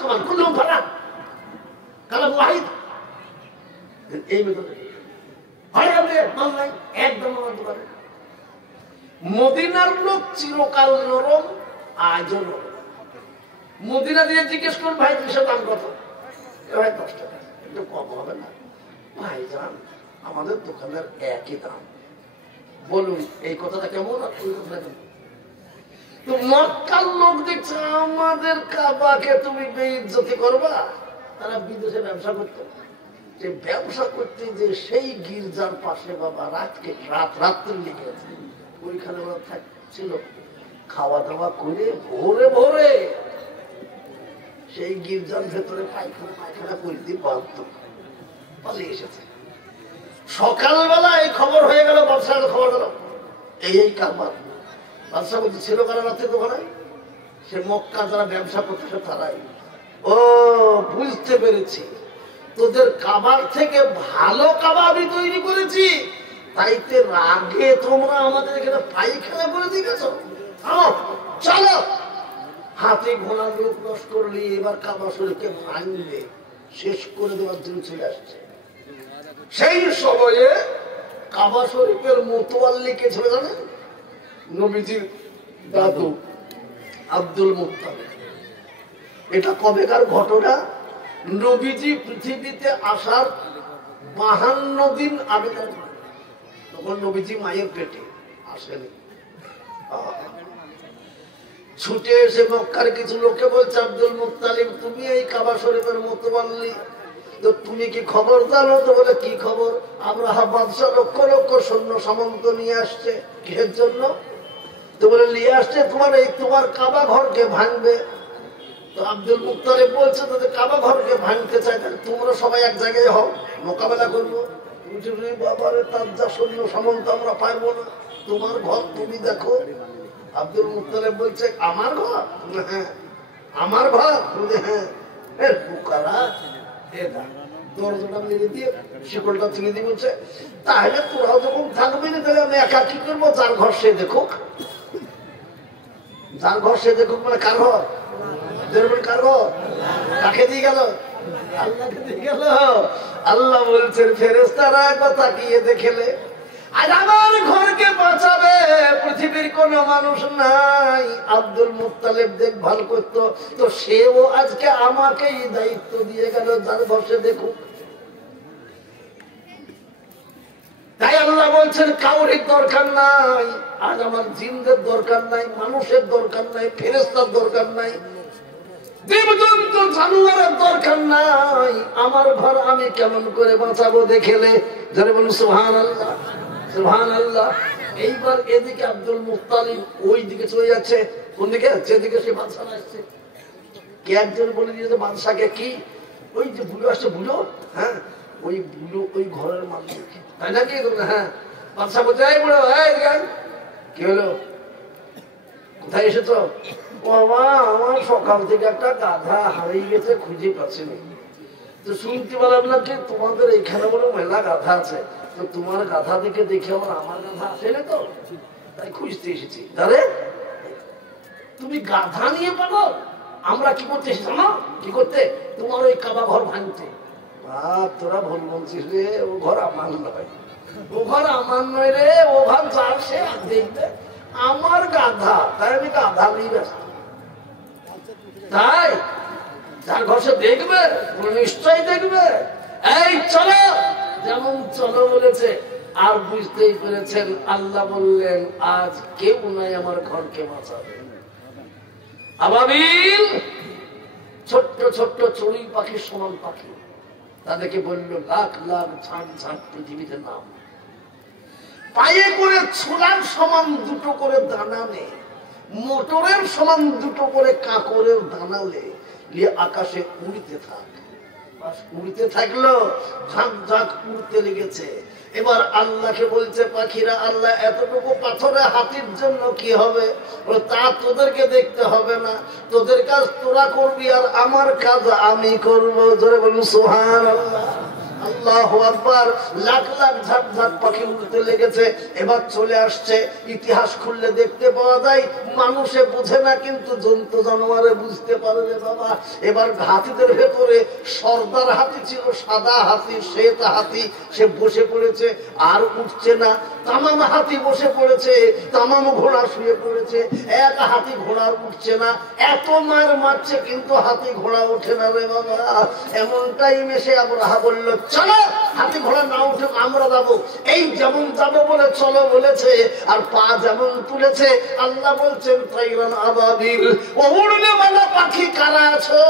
সমান কুল্লুহুম ফারাক কালাম ওয়াহিদ। এই মেথডে হয় আপনি মাল নাই একদম মানতে পারে। মদিনার লোক চিরকাল নরম, আজও নরম। মদিনা দিয়ে জিজ্ঞেস করুন ভাই কিসের দাম কত, ভাই 10 টাকা, একটু কম হবে না? ভাই যান আমাদের দোকানের একই দাম। বলুন এই কথাটা কেমন আর ওই কথাটা কেমন? তো মক্কার লোক দেখছে আমাদের কাবাকে তুমি বেইজ্জতি করবা। তারা বিদেশে ব্যবসা করতো, যে ব্যবসা করতে যে সেই গির্জার পাশে বাবা রাত্রি লেগে আছে, ওইখানে ওরা থাকছিল, খাওয়া দাওয়া করে ভোরে ভোরে সেই গির্জার ভেতরে পায়খানা করে দিয়ে বাধ্য পালিয়ে এসেছে। সকালবেলা এই খবর হয়ে গেল, বাদশাহ খবর গেল এই কারবার। বাদশাহ বলছে ছিল কারা রাত্রে দোকানে? সে মক্কা যারা ব্যবসা করতেছে তারাই। ও বুঝতে পেরেছি, তোদের কাবার থেকে ভালো কাবা আমি তৈরি করেছি, তাইতে রাগে তোমরা আমাদের এখানে পায়খানা করে দিয়েছ। চলো, হাতে ঘোড়া লোক নষ্ট করলি, এবার কাবা শরীফকে ভাঙলে শেষ করে দেওয়ার জন্য চলে আসছে। সেই সময়ে কাবা শরীফের মোতোয়াল্লি কে ছিল জানেন? নবীজির দাদু আব্দুল মুত্তালিব। এটা কবেকার ঘটনা? নবীজি পৃথিবীতে আসার 52 দিন আগে, তখন নবীজি মায়ের পেটে আসেনি। ছুটে এসে মক্কার কিছু লোকে বলছে আব্দুল মুত্তালিব তুমি এই কাবা শরীফের মোতওয়াল্লি, তো তুমি কি খবর জানো? তো বলে কি খবর? আব্রাহা বাদশাহ লক্ষ লক্ষ সৈন্য সামন্ত নিয়ে আসছে। কিসের জন্য? তো বলে নিয়ে আসছে তোমার কাবা ঘরকে ভাঙবে। তো আব্দুল মুত্তালিব বলছে তাদের কাবা ঘরকে ভাঙতে চাই, তাহলে তোমরা সবাই এক জায়গায় হও, মোকাবেলা করবো। বাবারে তার যা সৈন্য সামন্ত আমরা পাইবো না, তোমার ঘর তুমি দেখো। আব্দুল মুত্তালিব বলছে আমার ঘর? হ্যাঁ আমার ঘর। হ্যাঁ পোকারা দরজাটা মেরে দিয়ে শিকলটা তুলে দিয়ে বলছে তাহলে তোরাও যখন থাকবি না তাহলে আমি একা কি করবো? যার ঘর সে দেখুক। যার ঘর সে দেখুক মানে কার ঘর? কার ঘর? কাকে দিয়ে গেল? আল্লাহকে দিয়ে গেল। আল্লাহ বলছেন ফেরেশতারা তাকিয়ে দেখলে আজ আমার ঘরকে বাঁচাবে পৃথিবীর কোন মানুষ নাই। আব্দুল মুত্তালিব দেখভাল করতো, তো সেও আজকে আমাকেই দায়িত্ব দিয়ে গেল যার বসে দেখুক। তাই আল্লাহ বলছেন কাউরির দরকার নাই, আজ আমার জিনদের দরকার নাই, মানুষের দরকার নাই, ফেরেশতার দরকার নাই, জীবজন্তু জানোয়ারের দরকার নাই। আমার ঘর আমি কেমন করে বাঁচাবো দেখেলে। যারা বলুন সুবহানাল্লাহ সুবহানাল্লাহ। এইবার এদিকে আব্দুল মুত্তালিব ওই দিকে চলে যাচ্ছে। কোন দিকে? যেদিকে সে বাদশা আসছে। কে একজন বলে দিয়েছে বাদশাকে কি ওই যে বুড়ো আসছে, বুড়ো, হ্যাঁ ওই বুড়ো ওই ঘরের মালিক, তাই নাকি? হ্যাঁ। বাদশা বলছে এই বুড়ো, কি হলো, কোথায় এসেছ? বাবা আমার সকাল থেকে একটা গাধা হারিয়ে গেছে, খুঁজে পাচ্ছি না। তো শুনতে পেলাম না যে তোমাদের এখানে বলে মেলা গাধা আছে, তো তোমার গাধা দেখে দেখে আমার গাধা আসে না, তো তাই খুঁজতে এসেছি। তাহলে তুমি গাধা নিয়ে পাবো, আমরা কি করতে এসেছি জানো? কি করতে? তোমার ওই কাবা ঘর ভাঙতে। তোরা ভুল বলছিস রে, ও ঘর আমার নয়, ও ঘর আমার নয় রে, ও ঘর যার সে দেখবে আমার গাধা, তাই আমি গাধা নিয়ে ব্যস্ত। তাই যার ঘর সে দেখবে, নিশ্চয়ই দেখবে। এই চলো, যেমন চলো বলেছে। আর বুঝতেই পেরেছেন আল্লাহ বললেন আজ কেউ নাই আমার ঘরকে বাঁচাবে। আবাবিল ছোট্ট ছোট্ট চড়ুই পাখির সমান পাখি, তাদেরকে বলল লাখ লাখ ঝাঁক ঝাঁক পৃথিবীতে নাম, পায়ে করে ছোলার সমান দুটো করে দানা নে, মোটরের সমান দুটো করে কাঁকরের দানা লে, নিয়ে আকাশে উড়তে থাক। উড়তে থাকলো, ঝাঁক ঝাঁক উড়তে লেগেছে। এবার আল্লাহকে বলছে পাখিরা, আল্লাহ এতটুকু পাথরে হাতির জন্য কি হবে? তা তোদেরকে দেখতে হবে না, তোদের কাজ তোরা করবি আর আমার কাজ আমি করবো। জোরে বলুন সুবহানাল্লাহ। আল্লাহু আকবার। লাখ লাখ ঝাঁক ঝাঁক পাখি উড়তে লেগেছে। এবার চলে আসছে। ইতিহাস খুললে দেখতে পাওয়া যায় মানুষে বুঝে না, কিন্তু জন্তু জানোয়ারে বুঝতে পারে রে বাবা। এবার হাতিদের ভেতরে সর্দার হাতি ছিল, সাদা হাতি, শ্বেত হাতি, সে বসে পড়েছে, আর উঠছে না। তামাম হাতি বসে পড়েছে, তামাম ঘোড়া শুয়ে পড়েছে, এক হাতি ঘোড়ার উঠছে না। এত মার মারছে কিন্তু হাতি ঘোড়া ওঠে না রে বাবা। এমন টাইমে সে আবরাহা বলল, চলো হাতি ঘোড়া না উঠে আমরা যাবো। এই যেমন যাবো বলে চলো বলেছে, আর পা যেমন তুলেছে, আল্লাহ বলছেন তাইরান আবাবিল, ও উড়নে মালা পাখি কারা আছো?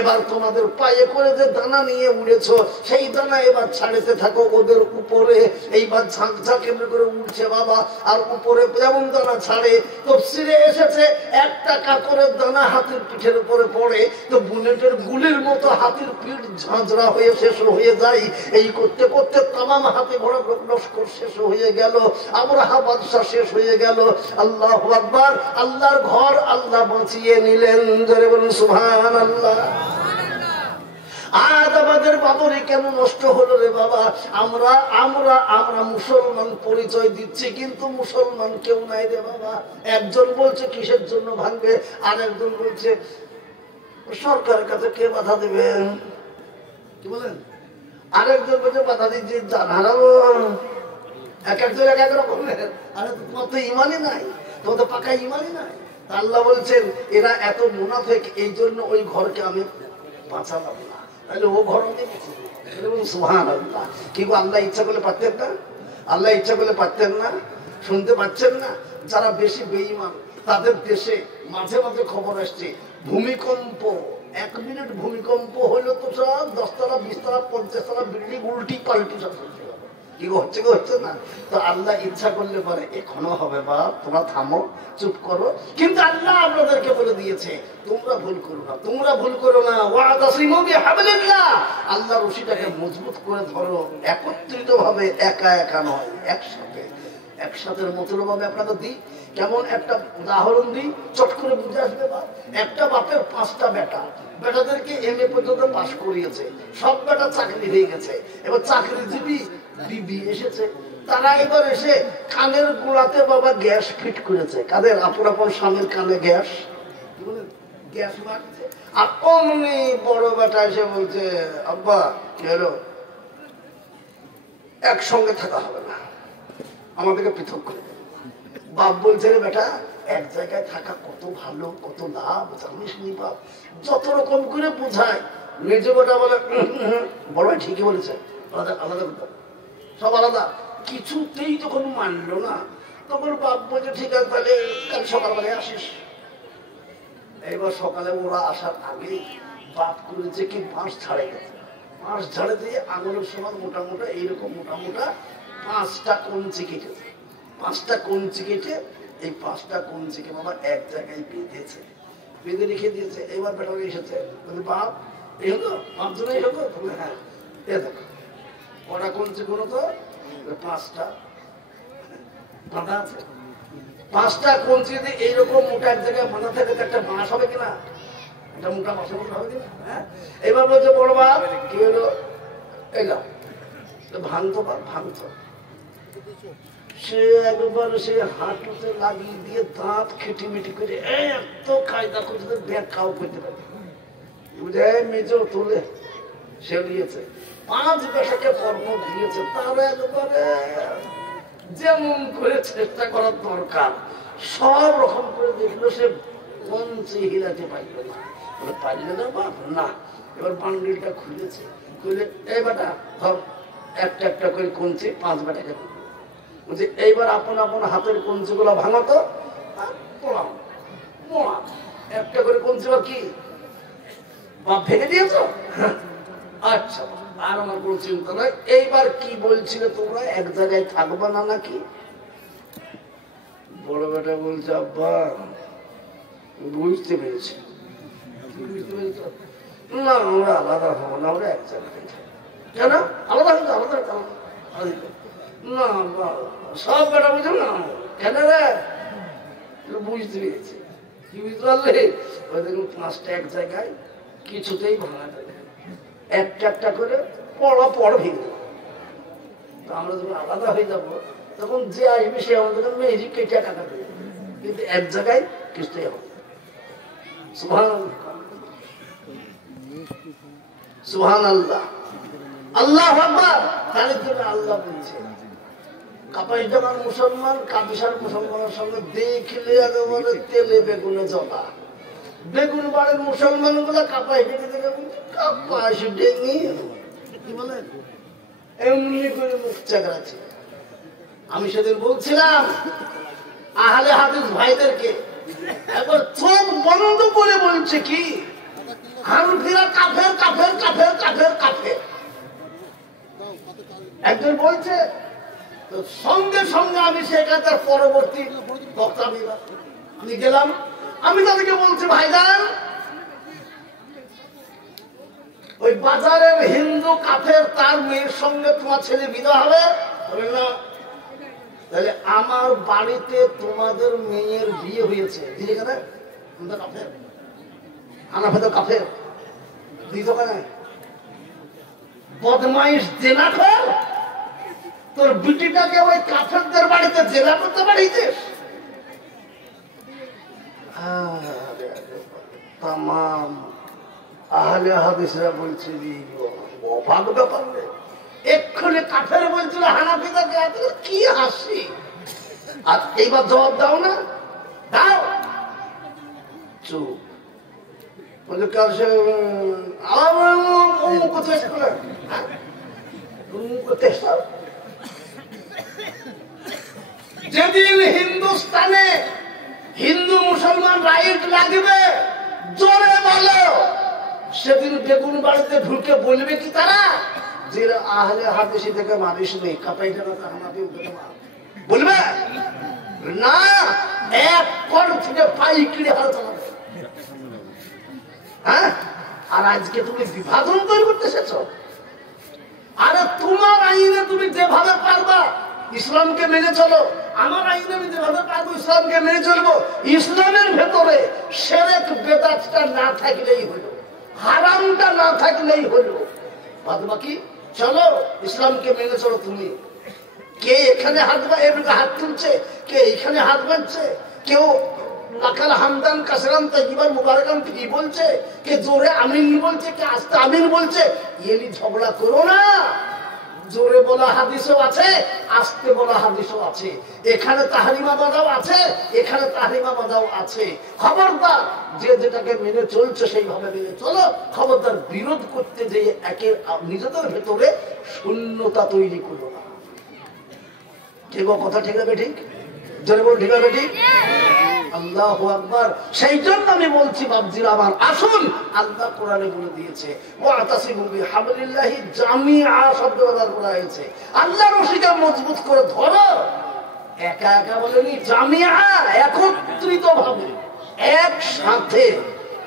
এবার তোমাদের পায়ে করে যে দানা নিয়ে উড়েছো, সেই দানা এবার ছাড়িতে থাকো ওদের উপরে। এইবার ঝাঁক ঝাঁক এমনি করে উঠছে বাবা, আর উপরে যেমন দানা ছাড়ে। তফসিরে এসেছে একটা কাকরের দানা হাতির পিঠের উপরে পড়ে তো বুলেটের গুলির মতো হাতির পিঠ ঝাঁঝরা হয়ে শেষ হয়ে যায়। এই করতে করতে তামাম হাতি ঘোড়া লস্কর শেষ হয়ে গেল, আবরাহা বাদশা শেষ হয়ে গেল। আল্লাহু আকবার। আল্লাহর ঘর আল্লাহ বাঁচিয়ে নিলেন। জোরে বলুন সুবহানাল্লাহ। আজ আমাদের বাবরি কেন নষ্ট হলো রে বাবা? আমরা আমরা আমরা মুসলমান পরিচয় দিচ্ছি, কিন্তু মুসলমান কেউ নাই রে বাবা। একজন বলছে কিসের জন্য ভাঙবে, আর একজন বলছে সরকারের কাছে কে বাধা দেবে, কি বলেন? আরেকজন বলছে বাধা দিচ্ছি হারাবো। এক একজন এক এক রকমের। আরে তোমার তো ইমানই নাই, তোমার তো পাকা ইমানই নাই। আল্লাহ বলছেন এরা এত মুনাফিক, এই জন্য ওই ঘরকে আমি বাঁচালাম না, তাহলে ও ঘর সুবহানাল্লাহ। কি গো, আল্লাহ ইচ্ছা করলে পারতেন না? আল্লাহ ইচ্ছা করলে পারতেন না? শুনতে পাচ্ছেন না? যারা বেশি বেঈমান তাদের দেশে মাঝে মাঝে খবর আসছে ভূমিকম্প, 1 মিনিট ভূমিকম্প হইলো তো সব 10 তলা 20 তলা 50 তলা বিল্ডিং উল্টি পাল্টি সব কি হচ্ছে কি হচ্ছে না। তো আল্লাহ ইচ্ছা করলে পারে এখনো হবে, বা তোমরা থামো, চুপ করো। কিন্তু আল্লাহ আপনাদেরকে বলে দিয়েছে তোমরা ভুল করো না, তোমরা ভুল করো না। ওয়াতাসিমু বিহাবলিল্লাহ, আল্লাহর রশিটাকে মজবুত করে ধরো, একত্রিত ভাবে, একা একা নয়, একসাথে। একসাথের মতলব আমি আপনাদের দিই, কেমন একটা উদাহরণ দিই, চট করে বুঝে আসবে। বা একটা বাপের 5টা বেটা, বেটাদেরকে MA পর্যন্ত পাশ করিয়েছে, সব বেটা চাকরি হয়ে গেছে। এবার চাকরিজীবী বিবি এসেছে, তারা এবার এসে কানের গোড়াতে বাবা গ্যাস ফিট করেছে। কাদের? আপন আপন স্বামীর কানে গ্যাস গ্যাস মারছে। আর অমনি বড় বেটা এসে বলছে, আব্বা কি হলো? একসঙ্গে থাকা হবে না, আমাদেরকে পৃথক করে দেবে। বাপ বলছে রে বেটা, এক জায়গায় থাকা কত ভালো, কত লাভ, জানিস নি বাপ? যত রকম করে বোঝায়, নিজে বেটা বলে বড় ভাই ঠিকই বলেছে, আলাদা আলাদা সব আলাদা। কিছুতেই যখন মানলো না, তখন বাপ বলছে ঠিক আছে তাহলে কাল সকালবেলায় আসিস। এবার সকালে ওরা আসার আগে বাপ করেছে কি, বাঁশ ঝাড়ে গেছে। বাঁশ ঝাড়ে দিয়ে আঙুলের সমান মোটা মোটা এইরকম মোটা মোটা 5টা কঞ্চি কেটেছে। 5টা কঞ্চি কেটে এই 5টা কঞ্চিকে বাবা এক জায়গায় বেঁধেছে, বেঁধে রেখে দিয়েছে। এবার বেটা এসেছে, বাপ এই হলো, বাপ জন্য এই হলো। হ্যাঁ, এ দেখো কটা কঞ্চি গুলো তো 5টা বাঁধা আছে। 5টা কঞ্চি যদি এইরকম মোটা এক জায়গায় বাঁধা থাকে একটা বাঁশ হবে কিনা? একটা মোটা বাঁশের মতো হবে কিনা? হ্যাঁ। এবার বলছে বড় বাপ কি হলো, এলাম ভাঙতো বাপ, ভাঙতো। সে একবার সে হাঁটুতে লাগিয়ে দিয়ে দাঁত খিটিমিটি করে এত কায়দা করতে ব্যাগ খাও করতে পারে, বুঝে মেজো তুলে সে নিয়েছে। 5 বেটাকে কর্ম দিয়েছে, তারা একবারে যেমন করে চেষ্টা করার দরকার সব রকম করে দেখলো, সে কঞ্চি হিলাতে পারল না। পারলে না বাপ না। এবার বান্ডিলটা খুলেছে, খুলে এই বেটা ধর, একটা একটা করে কঞ্চি 5 বেটাকে বলছে এইবার আপন আপন হাতের কঞ্চি গুলো ভাঙতো, পোড়াও মোড়া একটা করে কঞ্চি। কি বাপ ভেঙে দিয়েছ? আচ্ছা, আর আমার কোনো চিন্তা নয়। এইবার কি বলছিলে তোমরা, এক জায়গায় থাকবা না নাকি? বড় বেটা বলছে আব্বা বুঝতে পেরেছি। না আমরা আলাদা হবো না, আমরা এক জায়গায়। কেন আলাদা হতো? আলাদা না সব বেটা বুঝো না। কেন রে? বুঝতে পেরেছি। কি বুঝতে পারলে? ওই দেখুন 5টা এক জায়গায় কিছুতেই ভাঙা যাবে, একটা একটা করে পড়া পড় ভেঙে দেবো। আমরা যখন আলাদা হয়ে যাবো তখন যে আসবে সে আমাদের মেয়েজি কেটে টাকা দেবে, কিন্তু এক জায়গায় কিস্তি হবে। সুবহানাল্লাহ, আল্লাহু আকবার। তার জন্য আল্লাহ বলছে কাপাইডাঙ্গার মুসলমান কাদিসার মুসলমানের সঙ্গে দেখলে একেবারে তেলে বেগুনে জ্বলা। বেগুন বাড়ির মুসলমান গুলা কাপাই ডেকে দেখে কাপাস ডেঙ্গি কি বলেন এমনি করে মুখ চাকরাচ্ছে। আমি সেদিন বলছিলাম আহলে হাদিস ভাইদেরকে, একবার চোখ বন্ধ করে বলছে কি হানফিরা কাফের কাফের কাফের কাফের কাফের। একজন বলছে তো সঙ্গে সঙ্গে আমি সেখানে পরবর্তী বক্তা আমি গেলাম, আমি তাদেরকে বলছি ভাইজান ওই বাজারের হিন্দু কাফের তার মেয়ের সঙ্গে তোমার ছেলে বিবাহ হবে? বলে না। তাহলে আমার বাড়িতে তোমাদের মেয়ের বিয়ে হয়েছে, দিলে কেন? কাফের হানাফি তো কাফের, দিত কেন? বদমাইশ জেনা কর, তোর বিটিটাকে ওই কাফেরদের বাড়িতে জেলা করতে পারিস? তামাম আহলে হাদিসরা বলছে অভাব ব্যাপার। এক্ষুনি কাফের বলছিল হানাফিদেরকে, কি হাসি। আর এইবার জবাব দাও না, দাও। চুপ বলে কার সে যেদিন হিন্দুস্তানে হিন্দু মুসলমান রাইট লাগবে জোরে বলো, সেদিন বেগুন বাড়িতে ঢুকে বলবে কি তারা যে আহলে হাদিসি থেকে মানুষ নেই, কাপাই বলবে না? এক কর থেকে পাইকিরি হার চালাবে। হ্যাঁ, আর আজকে তুমি বিভাজন তৈরি করতে এসেছ। আরে তোমার আইনে তুমি যেভাবে পারবা ইসলামকে মেনে চলো, আমার আইনে আমি যেভাবে পারবো ইসলামকে মেনে চলবো। ইসলামের ভেতরে শিরক বেদাতটা না থাকলেই হলো, হারামটা না থাকলেই হলো, বাদ বাকি চলো ইসলামকে মেনে চলো। তুমি কে এখানে হাত হাত তুলছে, কে এখানে হাত বাঁধছে, কেউ লাকাল হামদান কাসরান তাইয়িবান মুবারাকান কি বলছে, কে জোরে আমিন বলছে, কে আস্তে আমিন বলছে। এলি ঝগড়া করো না। জোরে বলা হাদিসও আছে, আস্তে বলা হাদিসও আছে। এখানে তাহরিমা বাদাও আছে, এখানে তাহরিমা বাদাও আছে। খবরদার যে যেটাকে মেনে চলছে সেইভাবে মেনে চলো। খবরদার বিরোধ করতে যে একে নিজেদের ভেতরে শূন্যতা তৈরি করো না। ঠিক কথা ঠিক হবে? ঠিক জোরে বল, ঠিক হবে? ঠিক। আল্লাহু আকবার। সেই জন্য আমি বলছি বাবজিরা আমার, আসুন আল্লাহ কোরআনে বলে দিয়েছে ওয়াতাসিমু বিহাবলিল্লাহি জামিআ শব্দ ব্যবহার করা হয়েছে। আল্লাহর রশিকে মজবুত করে ধরো। একা একা বলেনি, জামিআ একত্রিত ভাবে একসাথে।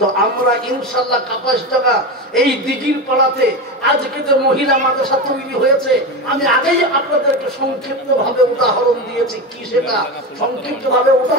তো আমরা ইনশাআল্লাহ কাপাসডাঙ্গা এই দিঘির পাড়াতে আজকে যে মহিলা মাদ্রাসা তৈরি হয়েছে, আমি আগেই আপনাদেরকে সংক্ষিপ্ত ভাবে উদাহরণ দিয়েছি। কি সেটা সংক্ষিপ্ত ভাবে উদাহরণ